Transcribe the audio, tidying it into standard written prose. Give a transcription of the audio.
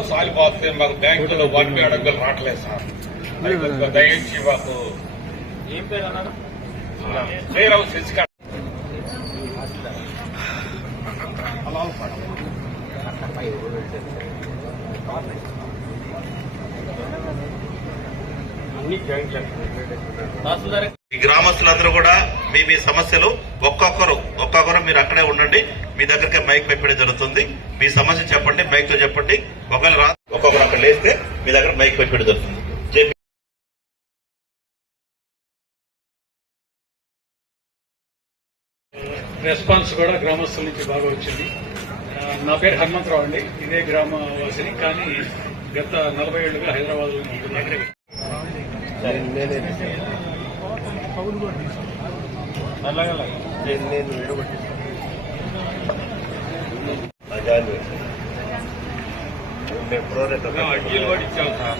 మాకు సాలిపోతుంది. మాకు బ్యాంకులో 1 అడుగులు రావట్లేదు సార్. అది కొంచెం దయించి మాకు ఏం పేరు అన్నారు? పేరు శశికాంత్. ఈ గ్రామస్తులందరూ కూడా మీ సమస్యలు ఒక్కొక్కరు మీరు అక్కడే ఉండండి. మీ దగ్గరికి మైక్ పెట్టడం జరుగుతుంది. మీ సమస్య చెప్పండి, మైక్ తో చెప్పండి. ఒకవేళ ఒక్కొక్కరు అక్కడ లేస్తే మీ దగ్గర మైక్ పెట్టడం జరుగుతుంది. రెస్పాన్స్ కూడా గ్రామస్తుల నుంచి బాగా వచ్చింది. నా పేరు హనుమంతరావు అండి. ఇదే గ్రామ వాసిని, కానీ గత 40 ఏళ్లుగా హైదరాబాద్ లో ఉంటున్నాను. ఇచ్చాం సార్.